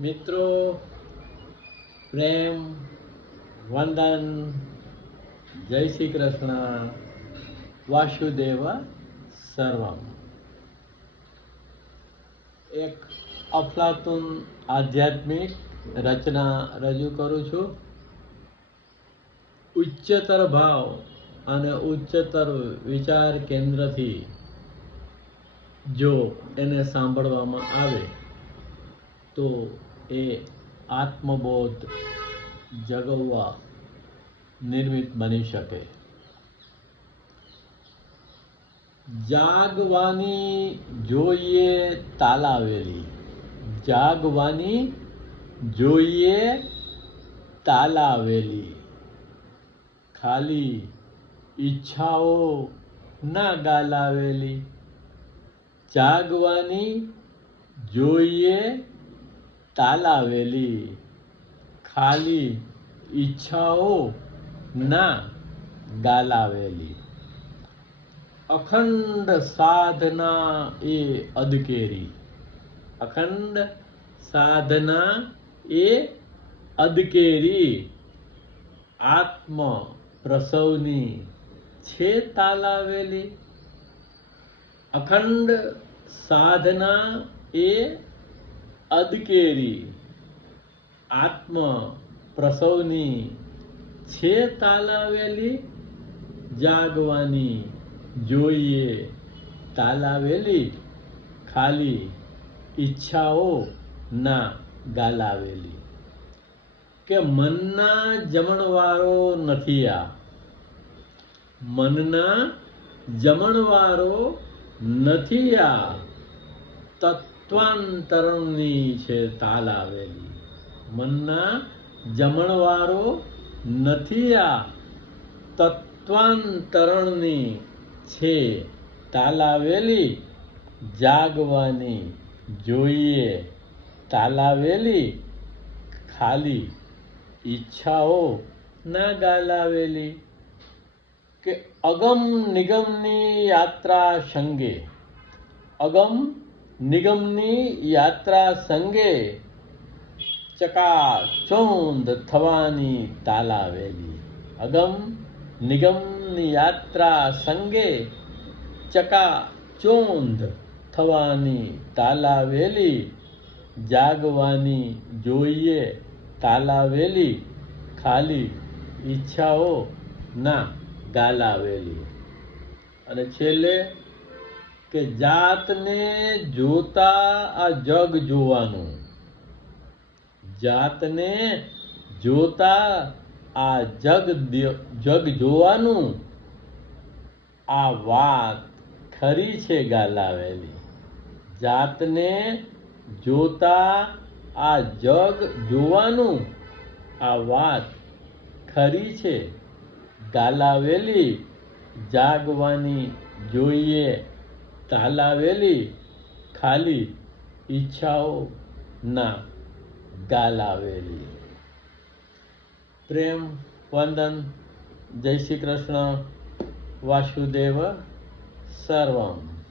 મિત્રો, પ્રેમ, વંદન, જય શ્રી કૃષ્ણ, વાસુદેવ સર્વમ. એક અફલાતુન આધ્યાત્મિક રચના રજૂ કરું છું. ઉચ્ચતર ભાવ અને ઉચ્ચતર વિચાર કેન્દ્રથી જો એને સાંભળવામાં આવે તો એ આત્મબોધ જગવવા નિર્મિત બની શકે જાગવાની જોઈએ તાલાવેલી જાગવાની જોઈએ તાલાવેલી ખાલી ઈચ્છાઓ ના ગાલાવેલી જાગવાની જોઈએ તાલાવેલી ખાલી ઈચ્છાઓ ના ગાલાવેલી. અખંડ સાધના એ અદકેરી અખંડ સાધના એ અદકેરી આત્મ પ્રસવની છે તાલાવેલી? અખંડ સાધના એ અદકેરી આત્મ પ્રસવની છે તાલાવેલી જાગવાની, જોઈએ તાલાવેલી ખાલી ઈચ્છાઓ ના ગાલાવેલી. કે મનના જમણવારો નથી આ. મનના જમણવારો નથી આ. તત્વાંતરણની છે તાલ આવેલી. મનના જમણવારો નથી આ. તત્વાંતરણની છે તાલાવેલી જાગવાની જોઈએ તાલાવેલી ખાલી ઈચ્છાઓ ના ગાલાવેલી કે અગમ નિગમની યાત્રા સંગે. અગમ નિગમની યાત્રા સંગે ચકાચોંધ થવાની તાલાવેલી. અગમ નિગમની યાત્રા સંગે ચકાચોંધ થવાની તાલાવેલી. જાગવાની જોઈએ તાલાવેલી. ખાલી ઈચ્છાઓ ના ગાલાવેલી. અને છેલ્લે કે જાતને જોતા આ જગ જોવાનું. જાતને જોતા આ જગ જગ જોવાનું. આ વાત ખરી છે ગાલાવેલી. જાતને જોતા આ જગ જોવાનું. આ વાત ખરી છે ગાલાવેલી. જાગવાની જોઈએ. તાલાવેલી ખાલી ઈચ્છાઓ ના ગાલાવેલી. પ્રેમ વંદન જય શ્રી કૃષ્ણ વાસુદેવ સર્વમ.